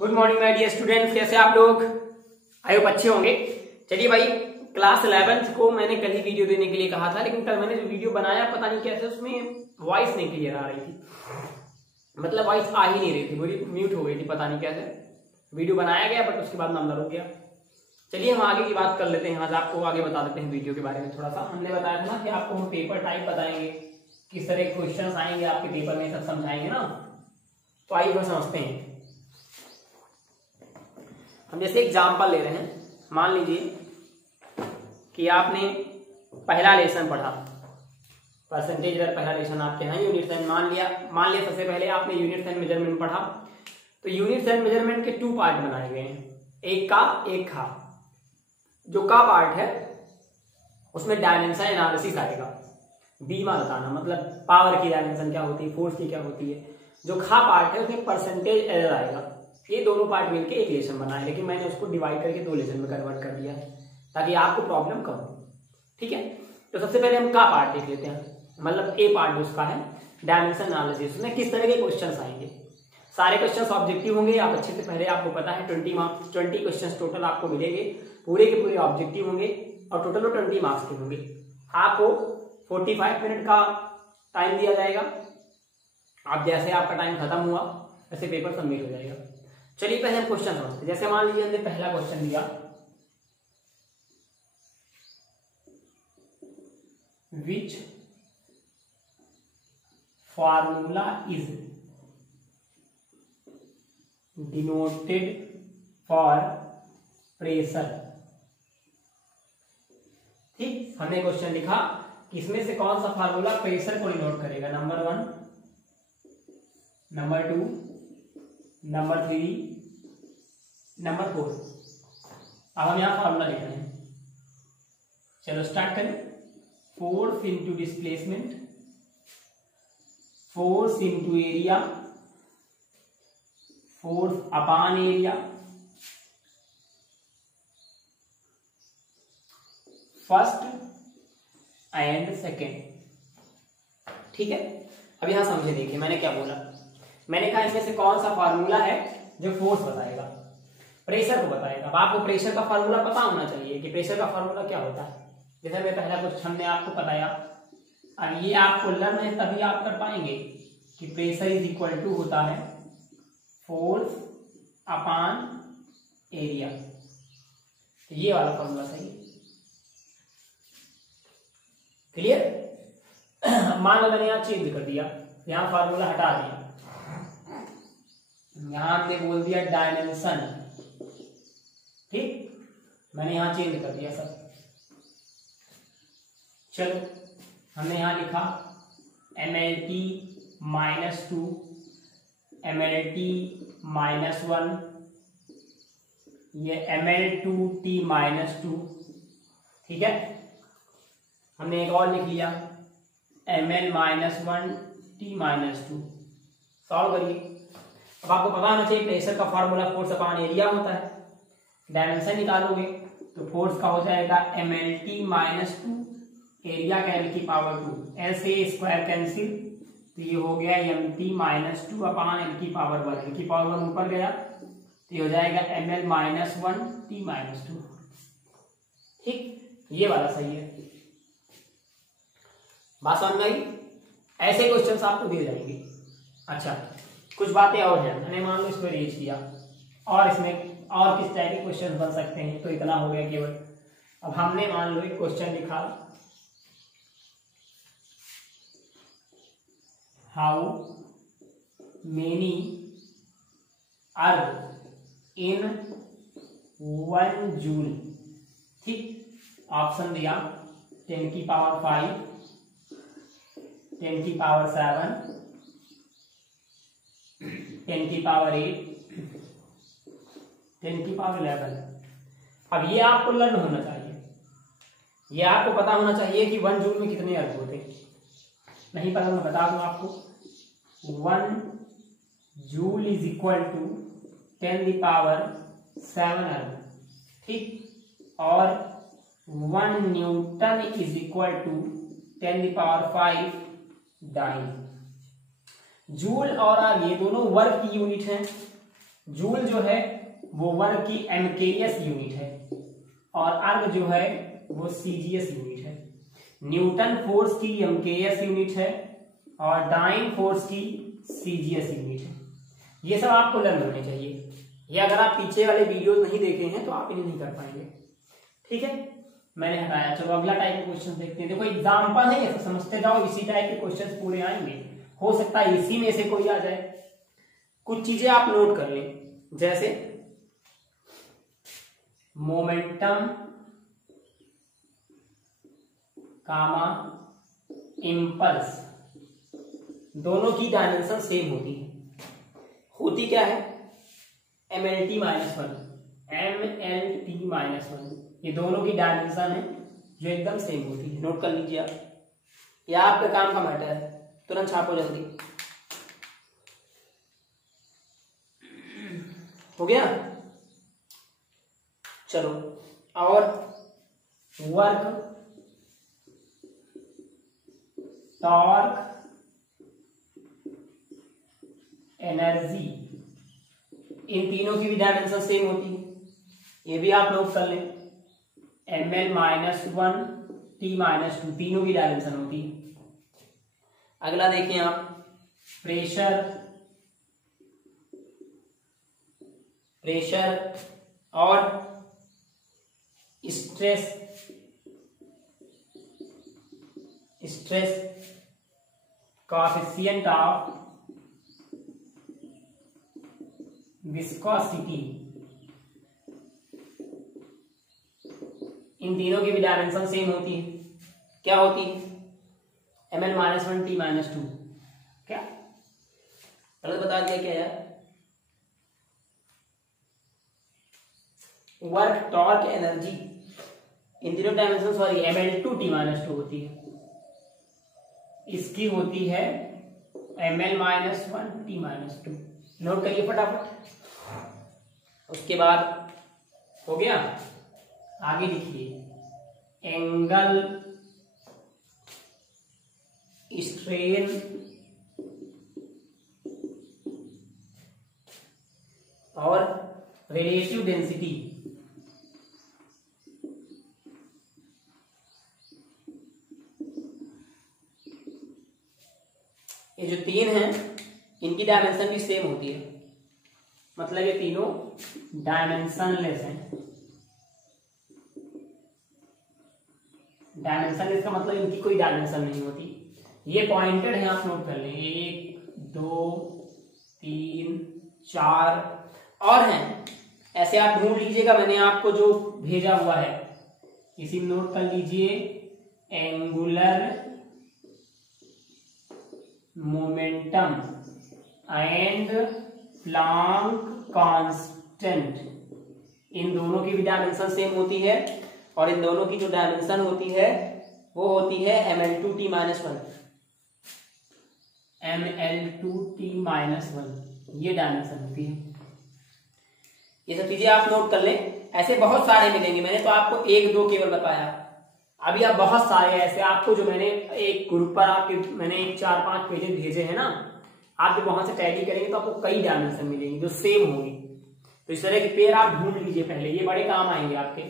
Good morning my dear students, कैसे आप लोग? आई होप अच्छे होंगे। चलिए भाई, क्लास 11th को मैंने कल ही वीडियो देने के लिए कहा था, लेकिन कल मैंने जो वीडियो बनाया पता नहीं कैसे उसमें वॉइस नहीं क्लियर आ रही थी, मतलब वॉइस आ ही नहीं रही थी, पूरी म्यूट हो गई थी, पता नहीं कैसे। वीडियो बनाया गया बट उसके बाद मामला रुक गया। चलिए हम आगे की बात कर लेते हैं। आज आपको आगे बता देते हैं वीडियो के बारे में थोड़ा सा। हमने बताया था ना कि आपको हम पेपर टाइप बताएंगे, किस तरह के क्वेश्चन आएंगे आपके पेपर में, सब समझाएंगे ना। तो आइए हम समझते हैं। हम जैसे एग्जाम्पल ले रहे हैं, मान लीजिए कि आपने पहला लेसन पढ़ा, परसेंटेज एरर पहला लेसन आपके यहाँ यूनिट्स एंड मान लिया सबसे पहले आपने यूनिट्स एंड मेजरमेंट पढ़ा। तो यूनिट्स एंड मेजरमेंट के 2 पार्ट बनाए गए हैं, एक का एक खा। जो का पार्ट है उसमें डायमेंशन एनालिसिस आएगा, बीमा बताना, मतलब पावर की डायमेंशन क्या होती है, फोर्स की क्या होती है। जो खा पार्ट है उसमें परसेंटेज एरर आएगा। ये दोनों पार्ट मिलकर एक लेसन बना है, लेकिन मैंने उसको डिवाइड करके 2 लेसन में कन्वर्ट कर दिया है ताकि आपको प्रॉब्लम कम हो। ठीक है, तो सबसे पहले हम का पार्ट देख लेते हैं, मतलब ए पार्ट उसका है डायमेंशन एनालिसिस। उसमें किस तरह के क्वेश्चंस आएंगे। सारे क्वेश्चंस ऑब्जेक्टिव होंगे, आप अच्छे से पहले आपको पता है 20 क्वेश्चंस टोटल आपको मिलेंगे, पूरे के पूरे ऑब्जेक्टिव होंगे और टोटल 20 मार्क्स के होंगे। आपको 45 मिनट का टाइम दिया जाएगा। आप जैसे आपका टाइम खत्म हुआ वैसे पेपर सबमिट हो जाएगा। चलिए पहले हम क्वेश्चन समझते हैं। जैसे मान लीजिए हमने पहला क्वेश्चन दिया, which formula is denoted for pressure. ठीक, हमने क्वेश्चन लिखा कि इसमें से कौन सा फार्मूला प्रेशर को डिनोट करेगा। Number 1, number 2, number 3, number 4। अब हम यहां फार्मूला लिख रहे हैं। चलो स्टार्ट करें। Force into displacement, force into area, force upon area, first and second. ठीक है, अब यहां समझे, देखिए मैंने क्या बोला। मैंने कहा इसमें से कौन सा फार्मूला है जो फोर्स बताएगा, प्रेशर को बताएगा। अब आपको प्रेशर का फार्मूला पता होना चाहिए कि प्रेशर का फार्मूला क्या होता है। जैसे मैं पहला कुछ हमने आपको बताया, अब ये आपको लर्न है तभी आप कर पाएंगे कि प्रेशर इज इक्वल टू होता है फोर्स अपॉन एरिया। तो ये वाला फार्मूला सही है। क्लियर? मान लो मैंने यहां चेंज कर दिया, यहां फार्मूला हटा दिया, यहां हमने बोल दिया डायमेंशन। ठीक, मैंने यहां चेंज कर दिया सब। चलो हमने यहां लिखा MLT -2, MLT -1, ये ML2T -2। ठीक है, हमने एक और लिख लिया ML -1T -2। सॉल्व करिए। अब आपको पता होना चाहिए प्रेशर का फॉर्मूला फोर्स अपॉन एरिया होता है। डायमेंशन निकालोगे तो फोर्स का हो जाएगा MLT -2, एरिया का L की पावर 2, L से स्क्वायर कैंसिल, तो ये हो गया MT -2 अपॉन L की पावर 1, L की पावर 1 ऊपर गया तो ये हो जाएगा ML -1T -2। ठीक, ये वाला सही है। बात समझ में आई? ऐसे क्वेश्चंस आपको दिए जाएंगे। अच्छा, कुछ बातें और हैं। मैंने मान लो इसको रेज किया, और इसमें और किस तरह के क्वेश्चन बन सकते हैं, तो इतना हो गया केवल। अब हमने मान लो एक क्वेश्चन लिखा, how many earth in 1 joule. ठीक, ऑप्शन दिया 10 की पावर 5, 10 की पावर 7, 10 की पावर 8, 10 की पावर 11। अब ये आपको लर्न होना चाहिए, ये आपको पता होना चाहिए कि 1 जूल में कितने अर्थ होते हैं। नहीं पता मैं बता दूं आपको, 1 जूल इज इक्वल टू 10 की पावर 7 अर्थ। ठीक, और 1 न्यूटन इज इक्वल टू 10 की पावर 5 डाइन। जूल और आर ये दोनों वर्क की यूनिट हैं। जूल जो है वो वर्क की एमकेएस यूनिट है और अर्ग जो है वो सीजीएस यूनिट है। न्यूटन फोर्स की एमकेएस यूनिट है और डाइन फोर्स की सीजीएस यूनिट है। ये सब आपको लर्न होने चाहिए। ये अगर आप पीछे वाले वीडियोस नहीं देखे हैं तो आप इन्हें नहीं कर पाएंगे। ठीक है, मैंने हटाया। चलो अगला टाइप के क्वेश्चन देखते हैं। देखो एग्जांपल है, ये सब समझते जाओ, इसी टाइप के क्वेश्चन पूरे आएंगे। हो सकता है इसी में से कोई आ जाए। कुछ चीजें आप नोट कर लें, जैसे मोमेंटम कामा इम्पल्स, दोनों की डायमेंशन सेम होती है। होती क्या है? MLT minus one, MLT minus one, ये दोनों की डायमेंशन है जो एकदम सेम होती है। नोट कर लीजिए आप, यह आपके काम का मैटर है। तुरंत छापो जल्दी। हो गया? चलो, और वर्क, टॉर्क, एनर्जी, इन तीनों की भी डायमेंशन सेम होती है। ये भी आप नोट कर लें। ML minus one, T minus two, तीनों की डायमेंशन होती है। अगला देखें आप, प्रेशर, प्रेशर और stress, stress coefficient of viscosity, इन तीनों की भी डायमेंशन सेम होती है। क्या होती है? ML minus one, T minus to. क्या गलत बता दिया क्या यार? वर्क, टॉर्क, एनर्जी, इन तीनों dimension sorry ML2 T minus to होती है। इसकी होती है ML minus one, T minus to. Note करिए फटाफट। उसके बाद हो गया, आगे लिखिए एंगल, स्ट्रेन और रिलेटिव डेंसिटी। ये जो तीन हैं इनकी डायमेंशन भी सेम होती है, मतलब ये तीनों डायमेंशनलेस हैं। डायमेंशनलेस का मतलब इनकी कोई डायमेंशन नहीं होती। ये पॉइंटेड है, आप नोट कर लें। 1 2 3 4 और हैं, ऐसे आप ढूंढ लीजिएगा। मैंने आपको जो भेजा हुआ है इसी नोट कर लीजिए। Angular momentum and Planck constant, इन दोनों की भी डायमेंशन सेम होती है और इन दोनों की जो डायमेंशन होती है वो होती है ML2T minus one, ML2T minus one, ये डायमेंशन होती है। ये सब चीजें आप नोट कर लें। ऐसे बहुत सारे मिलेंगे, मैंने तो आपको एक दो केवल बताया। अभी आप बहुत सारे ऐसे आपको जो मैंने एक ग्रुप पर आपके मैंने 4-5 पेजेस भेजे हैं ना, आप जब वहां से टैली करेंगे तो आपको कई डायमेंशन मिलेंगे जो सेम होंगी। तो इस तरह के पेयर आप ढूंढ लीजिए पहले, ये बड़े काम आएंगे आपके।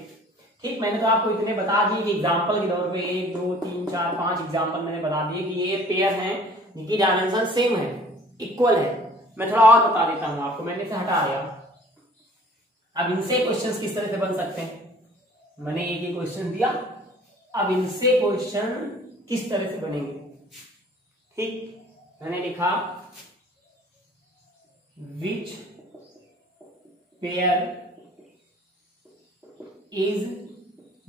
ठीक, मैंने तो आपको इतने बता दिए कि एग्जाम्पल के तौर पे 1 2 3 4 5 एग्जाम्पल मैंने बता दिए कि ये पेयर हैं जिनकी डायमेंशन सेम है, इक्वल है। मैं थोड़ा और बता देता हूं आपको, मैंने इसे हटा दिया। अब इनसे क्वेश्चन किस तरह से बन सकते हैं, मैंने एक ही क्वेश्चन दिया, अब इनसे क्वेश्चन किस तरह से बनेंगे। ठीक, मैंने लिखा which pair is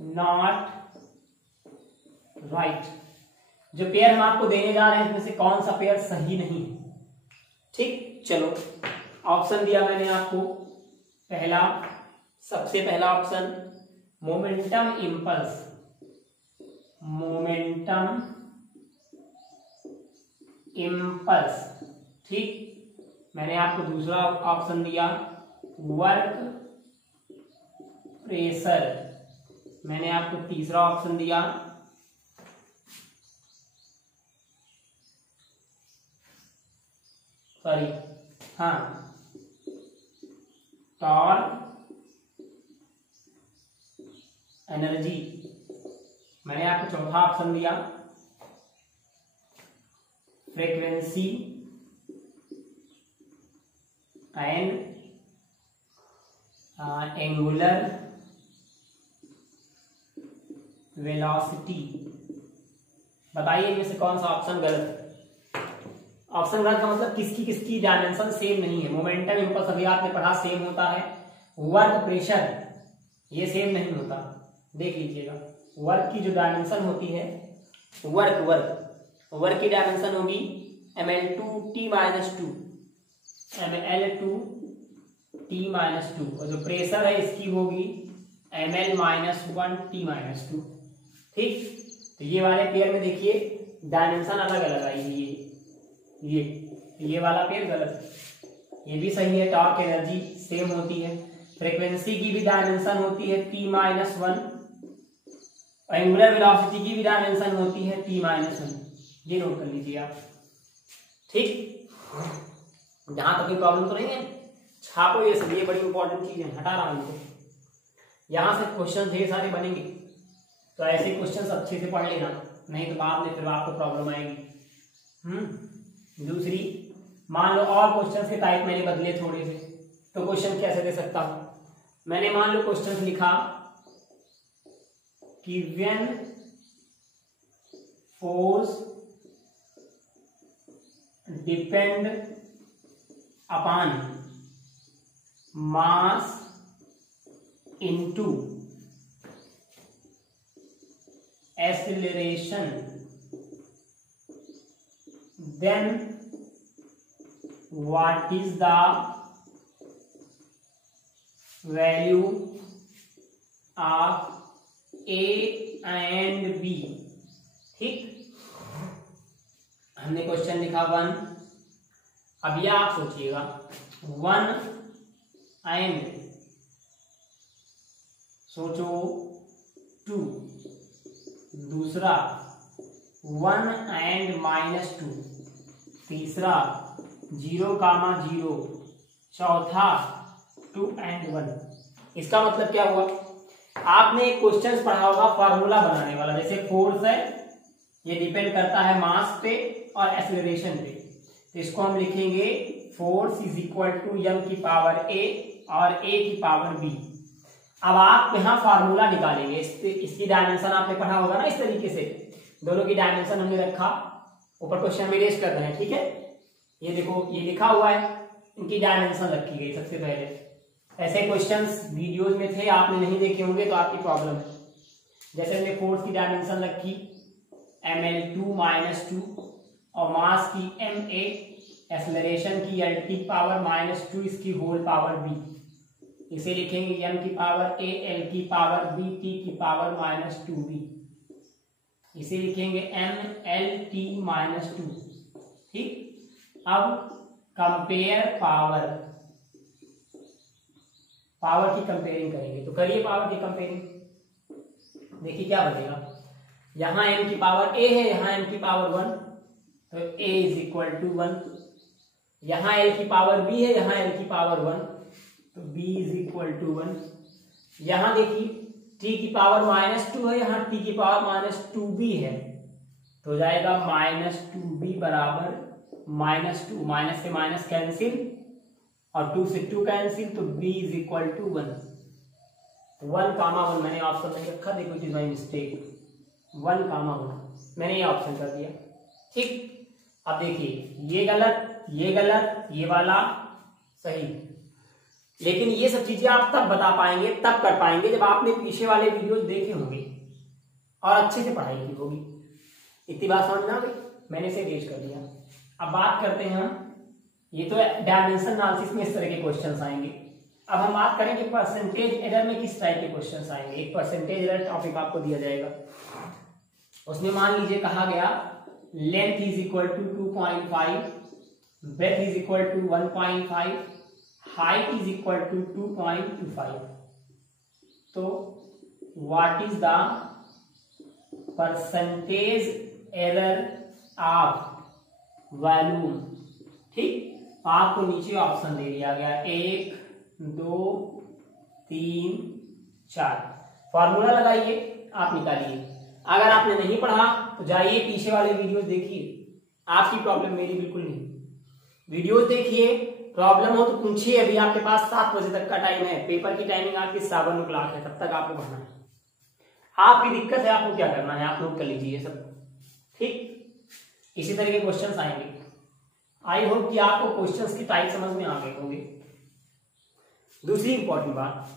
not right. जो पेयर हम आपको देने जा रहे हैं इसमें से कौन सा पेयर सही नहीं है। ठीक, चलो ऑप्शन दिया मैंने आपको। पहला, सबसे पहला option momentum impulse, momentum impulse. ठीक, मैंने आपको दूसरा ऑप्शन दिया वर्क प्रेशर, मैंने आपको तीसरा ऑप्शन दिया टॉर्क एनर्जी, मैंने आपको चौथा ऑप्शन दिया फ्रीक्वेंसी एंड एंगुलर वेलोसिटी। बताइए इनमें से कौन सा ऑप्शन गलत है। ऑप्शन गलत का मतलब किसकी किसकी डायमेंशन सेम नहीं है। मोमेंटम इंपल्स अभी आपने पढ़ा सेम होता है, वर्क प्रेशर ये सेम नहीं होता। देख लीजिएगा वर्क की जो डायमेंशन होती है, वर्क की डायमेंशन होगी ml2t-2 ml2t-2 और जो प्रेशर है इसकी होगी ml-1t-2। ठीक, तो ये वाले पेयर में देखिए डायमेंशन अलग अलग आई है। ये वाला पेयर गलत है, ये भी सही है। टॉर्क एनर्जी सेम होती है, फ्रीक्वेंसी की भी डायमेंशन होती है t-1, एंगुलर वेलोसिटी की भी डायमेंशन होती है t-1। ये नोट कर लीजिए आप। ठीक, जहां तक कोई प्रॉब्लम तो नहीं है, छापो ये सब, ये बड़ी इंपॉर्टेंट चीज है, हटा रहा हूं इनको। यहां से क्वेश्चन ढेर सारे बनेंगे, तो ऐसे क्वेश्चन अच्छे से पढ़ लेना, नहीं तो बाद में फिर आपको प्रॉब्लम आएगी। दूसरी, मान लो और क्वेश्चन के टाइप मैंने बदले थोड़े से, तो क्वेश्चन कैसे दे सकता हूं। मैंने मान लो क्वेश्चन लिखा कि when force depend upon mass into acceleration then what is the value of a and b. ठीक, हमने क्वेश्चन लिखा 1। अब यह आप सोचिएगा 1 एंड सोचो 2, दूसरा 1 एंड -2, तीसरा 0,0, चौथा 2 एंड 1। इसका मतलब क्या हुआ, आपने एक क्वेश्चन पढ़ा होगा फार्मूला बनाने वाला, जैसे फोर्स है ये डिपेंड करता है मास पे और एक्सीलरेशन पे, तो इसको हम लिखेंगे force is equal to m की पावर a और a की पावर b। अब आप यहाँ फार्मूला निकालेंगे, इसकी डायमेंशन आपने पढ़ा होगा ना, इस तरीके से दोनों की डायमेंशन हमने रखा, ऊपर क्वेश्चन में रेस्ट कर रहे हैं। ठीक है, ये देखो ये लिखा हुआ है, इनकी डायमेंशन रखी गई सबसे पहले। ऐसे क्वेश्चंस वीडियोज में थे, आपने नहीं देखे होंगे तो आपकी प्रॉब्लम है। जैसे हमने फोर्स की डायमेंशन रखी ml2-2 और मास की ma, एक्सेलरेशन की l की पावर -2 इसकी होल पावर b। इसे लिखेंगे m की पावर a, l की पावर b, t की पावर -2b। इसे लिखेंगे mlt-2। ठीक, अब कंपेयर पावर की कंपेयरिंग करेंगे, तो करिए पावर की कंपेयरिंग। देखिए क्या बनेगा, यहां m की पावर a है, यहां m की पावर 1, तो a इज इक्वल टू 1। यहां l की पावर b है, यहां l की पावर 1, तो b इज इक्वल टू 1। यहां देखिए t की पावर -2 है, यहां t की पावर -2b है, तो हो जाएगा -2b बराबर -2, माइनस से माइनस कैंसिल और 2 से 2 कैंसिल, तो b इज इक्वल टू 1। 1,1 मैंने ऑप्शन नहीं रखा, देखो इट इज माय मिस्टेक, 1,1 मैंने ये ऑप्शन कर दिया। ठीक, अब देखिए ये गलत, ये वाला सही, लेकिन ये सब चीजें आप तब बता पाएंगे, तब कर पाएंगे जब आपने पीछे वाले वीडियोस देखे होंगे और अच्छे से पढ़ाई की होगी। इतनी बात समझ में आ गई, मैंने इसे रेज कर दिया। अब बात करते हैं हम, ये तो डायमेंशन एनालिसिस में इस तरह के क्वेश्चंस आएंगे। अब हम बात करेंगे परसेंटेज एरर में किस टाइप के क्वेश्चंस आएंगे। एक परसेंटेज एरर टॉपिक आपको दिया जाएगा, उसमें मान लीजिए कहा गया length is equal to 2.5, breadth is equal to 1.5, height is equal to 2.25, तो what is the percentage error of volume. ठीक, आपको नीचे ऑप्शन दे दिया गया 1, 2 3 4 फॉर्मूला लगाइए, आप निकालिए। अगर आपने नहीं पढ़ा तो जाइए पीछे वाले वीडियोस देखिए, आपकी प्रॉब्लम मेरी बिल्कुल नहीं। वीडियोस देखिए, प्रॉब्लम हो तो पूछिए। अभी आपके पास 7 बजे तक का टाइम है, पेपर की टाइमिंग आपकी 7 o'clock है, तब तक आपको पढ़ना है। आपकी दिक्कत है, आपको क्या करना है आप नोट कर लीजिए सब, ठीक। इसी तरह के क्वेश्चंस आएंगे। आई होप कि आपको क्वेश्चंस की टाइप समझ में आ गए होंगे। दूसरी इंपॉर्टेंट बात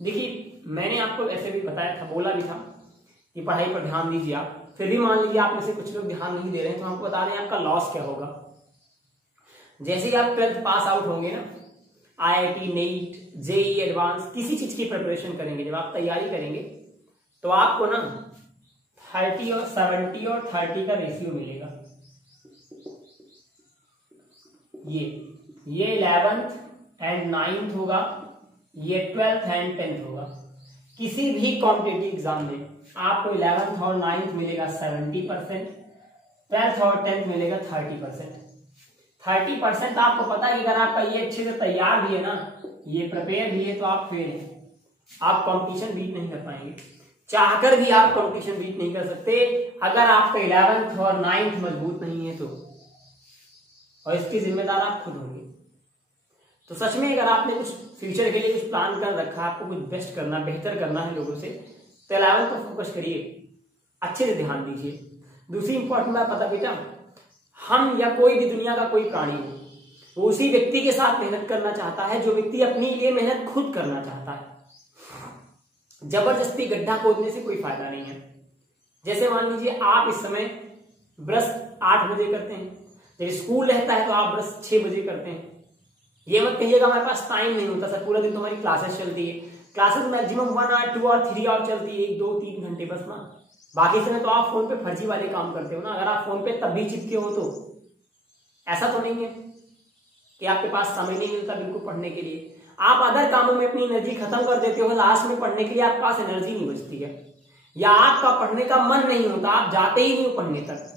देखिए, मैंने आपको ऐसे भी बताया था, बोला भी था कि पढ़ाई पर ध्यान दीजिए आप। फिर भी मान लीजिए आप में से कुछ लोग ध्यान नहीं दे रहे हैं, तो हमको बता रहे हैं आपका लॉस क्या होगा। जैसे ही आप 12th पास आउट होंगे ना, IIT, नीट, जेईई एडवांस, किसी चीज की प्रिपरेशन करेंगे, जब आप तैयारी करेंगे तो आपको ना 30 और 70 और 30 का रेशियो मिलेगा। ये 11th एंड 9th होगा, ये 12th एंड 10th होगा। किसी भी कॉम्पिटिटिव एग्जाम में आपको 11th और 9th मिलेगा 70%, 12th और 10th मिलेगा 30%। 30% आपको पता है कि अगर आपका ये अच्छे से तैयार भी है ना, ये प्रिपेयर भी है, तो आप फेल हैं। आप कंपटीशन बीट नहीं कर पाएंगे, चाहकर भी आप कंपटीशन बीट नहीं कर सकते अगर आपका 11th और 9th मजबूत नहीं है तो, और इसकी जिम्मेदार आप खुद होंगे। तो सच में अगर आपने कुछ फ्यूचर के लिए कुछ प्लान कर रखा है, आपको कुछ बेस्ट करना, बेहतर करना है लोगों से, तो 11th पर फोकस करिए, अच्छे से ध्यान दीजिए। दूसरी इंपॉर्टेंट बात पता बेटा, हम या कोई भी दुनिया का कोई प्राणी हो, वो उसी व्यक्ति के साथ मेहनत करना चाहता है जो व्यक्ति अपने लिए मेहनत खुद करना चाहता है। जबरदस्ती गड्ढा खोदने से कोई फायदा नहीं है। जैसे मान लीजिए आप इस समय ब्रश 8 बजे करते हैं, जब स्कूल रहता है तो आप ब्रश 6 बजे करते हैं। ये मत कहिएगा हमारे पास टाइम नहीं होता सर, पूरा दिन तुम्हारी क्लासेस चलती है। Classes maximum 1 hour 2 hour 3 hour चलती है, 1 2 3 घंटे बस ना। बाकी समय तो आप फोन पे फर्जी वाले काम करते हो ना। अगर आप फोन पे तब भी चिपके हो तो ऐसा तो नहीं है कि आपके पास समय नहीं मिलता बिल्कुल पढ़ने के लिए। आप अदर कामों में अपनी एनर्जी खत्म कर देते हो, लास्ट में पढ़ने के लिए आपके पास एनर्जी नहीं बचती है, या आपका पढ़ने का मन नहीं होता, आप जाते ही नहीं हो पढ़ने तक।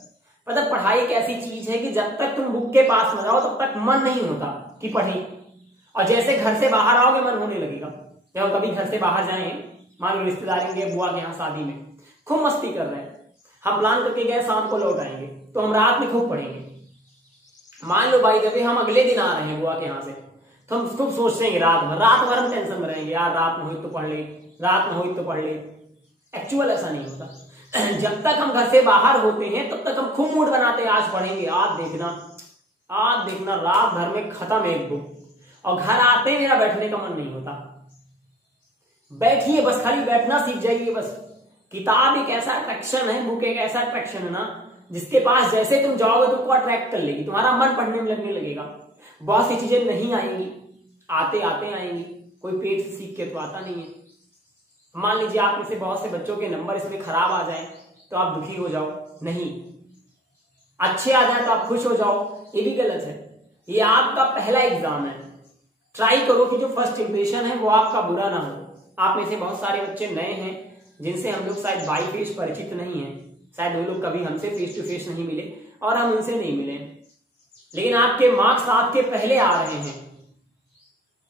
मतलब पढ़ाई एक ऐसी चीज है कि जब तक तुम बुक के पास न जाओ तब तक मन नहीं होता कि पढ़े, और जैसे घर से बाहर आओगे मन होने लगेगा। जब कभी घर से बाहर जाए, मान लो रिश्तेदारी में, बुआ के यहाँ शादी में खूब मस्ती कर रहे हैं, हम प्लान करके गए शाम को लौट आएंगे, तो हम रात में खूब पढ़ेंगे। मान लो भाई कभी हम अगले दिन आ रहे हैं बुआ के यहाँ से, तो हम खूब सोचेंगे रात भर हम टेंशन में रहेंगे, यार रात में हुई तो पढ़ ले, रात में हुई तो पढ़ ले। एक्चुअल ऐसा नहीं होता। जब तक हम घर से बाहर होते हैं तब तक हम खूब मूड बनाते हैं, आज पढ़ेंगे, आज देखना रात भर में खत्म एक बुक, और घर आते मेरा बैठने का मन नहीं होता। बैठिए बस, खाली बैठना सीख जाइए बस। किताब एक ऐसा अट्रैक्शन है, बुक एक ऐसा अट्रैक्शन है ना, जिसके पास जैसे तुम जाओगे तुमको अट्रैक्ट कर लेगी, तुम्हारा मन पढ़ने में लगने लगेगा। बहुत सी चीजें नहीं आएंगी, आते आते आएंगी, कोई पेट से सीख के तो आता नहीं है। मान लीजिए आप में से बहुत से बच्चों के नंबर इसमें खराब आ जाए तो आप दुखी हो जाओ, नहीं, अच्छे आ जाए तो आप खुश हो जाओ, ये भी गलत है। ये आपका पहला एग्जाम है, ट्राई करो कि जो फर्स्ट इंप्रेशन है वो आपका बुरा ना हो। आप में से बहुत सारे बच्चे नए हैं जिनसे हम लोग शायद बाई फेस परिचित नहीं है, शायद वो लोग कभी हमसे फेस टू फेस नहीं मिले और हम उनसे नहीं मिले, लेकिन आपके मार्क्स आपके पहले आ रहे हैं।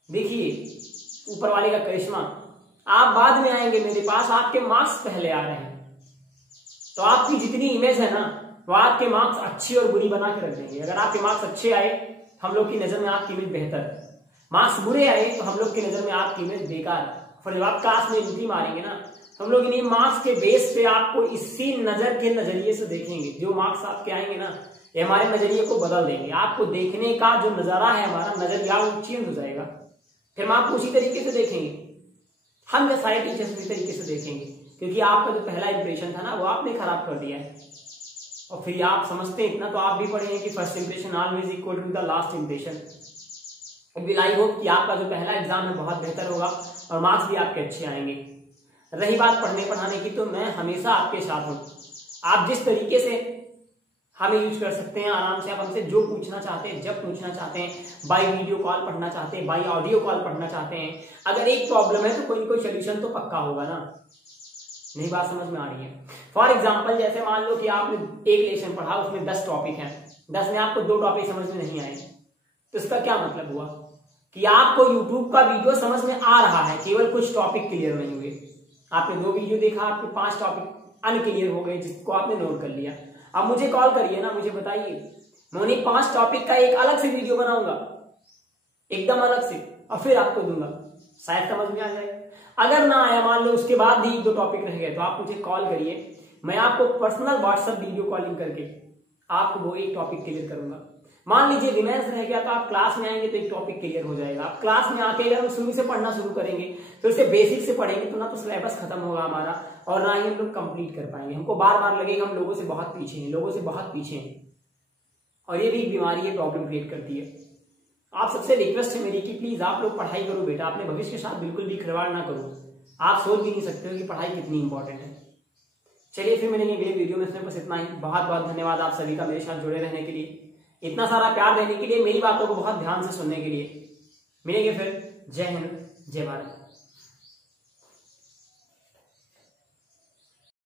देखिए ऊपर वाले का करिश्मा, आप बाद में आएंगे मेरे पास, आपके मार्क्स पहले आ रहे हैं, तो आपकी जितनी इमेज है ना वो आपके मार्क्स अच्छी और बुरी बना के रख देंगे। अगर आपके मार्क्स अच्छे आए हम लोग की नजर में आपकी इमेज बेहतर, मार्क्स बुरे आए तो हम लोग की नजर में आपकी इमेज बेकार। फिर जब आप क्लास में एंट्री मारेंगे ना, हम लोग इन्हीं मार्क्स के बेस पे आपको इसी नजर के नजरिए से देखेंगे। जो मार्क्स आपके आएंगे ना, ये हमारे नजरिए को बदल देंगे। आपको देखने का जो नजारा है, हमारा नजरिया वो चेंज हो जाएगा। फिर हम आपको उसी तरीके से देखेंगे, हम या सारे टीचर्स उसी तरीके से देखेंगे, क्योंकि आपका जो पहला इंप्रेशन था ना वो आपने खराब कर दिया है। और फिर आप समझते हैं इतना तो आप भी पढ़ेंगे कि first impression always equal to the last impression. I hope कि आपका जो पहला एग्जाम है बहुत बेहतर होगा और मार्क्स भी आपके अच्छे आएंगे। रही बात पढ़ने पढ़ाने की, तो मैं हमेशा आपके साथ हूं। आप जिस तरीके से हमें यूज कर सकते हैं, आराम से आप हमसे जो पूछना चाहते हैं, जब पूछना चाहते हैं, बाय वीडियो कॉल पढ़ना चाहते हैं, बाय ऑडियो कॉल पढ़ना चाहते हैं। अगर एक प्रॉब्लम है तो कोई कोई सोल्यूशन तो पक्का होगा ना। नहीं बात समझ में आ रही है? फॉर एग्जाम्पल जैसे मान लो कि आपने एक लेसन पढ़ा, उसमें 10 टॉपिक हैं, 10 में आपको 2 टॉपिक समझ में नहीं आए, तो इसका क्या मतलब हुआ? कि आपको YouTube का वीडियो समझ में आ रहा है, केवल कुछ टॉपिक क्लियर नहीं हुए। आपने 2 वीडियो देखा, आपके 5 टॉपिक अनक्लियर हो गए जिसको आपने नोट कर लिया। अब मुझे कॉल करिए ना, मुझे बताइए, मैं उन्हीं 5 टॉपिक का एक अलग से वीडियो बनाऊंगा, एकदम अलग से, और फिर आपको दूंगा, शायद समझ में आ जाए। अगर ना आया, मान लो उसके बाद भी 1-2 टॉपिक रह गए, तो आप मुझे कॉल करिए, मैं आपको पर्सनल व्हाट्सएप वीडियो कॉलिंग करके आपको वो एक टॉपिक क्लियर करूंगा। मान लीजिए रिमेंस रह गया, तो आप क्लास में आएंगे तो एक टॉपिक क्लियर हो जाएगा। आप क्लास में आके अगर हम शुरू से पढ़ना शुरू करेंगे, तो इससे बेसिक से पढ़ेंगे, तो ना तो सिलेबस खत्म होगा हमारा, और ना ही हम लोग कंप्लीट कर पाएंगे। हमको बार बार लगेगा हम लोगों से बहुत पीछे हैं, लोगों से बहुत पीछे हैं, और ये भी एक बीमारी है, प्रॉब्लम क्रिएट करती है। आप सबसे रिक्वेस्ट है मेरी कि प्लीज आप लोग पढ़ाई करो बेटा, अपने भविष्य के साथ बिल्कुल भी खिलवाड़ ना करो। आप सोच भी नहीं सकते हो कि पढ़ाई कितनी इंपॉर्टेंट है। चलिए फिर मिलेंगे अगले वीडियो में, इसमें बस इतना ही। बहुत बहुत धन्यवाद आप सभी का मेरे साथ जुड़े रहने के लिए, इतना सारा प्यार देने के लिए, मेरी बातों को बहुत ध्यान से सुनने के लिए। मिलेंगे फिर। जय हिंद, जय भारत।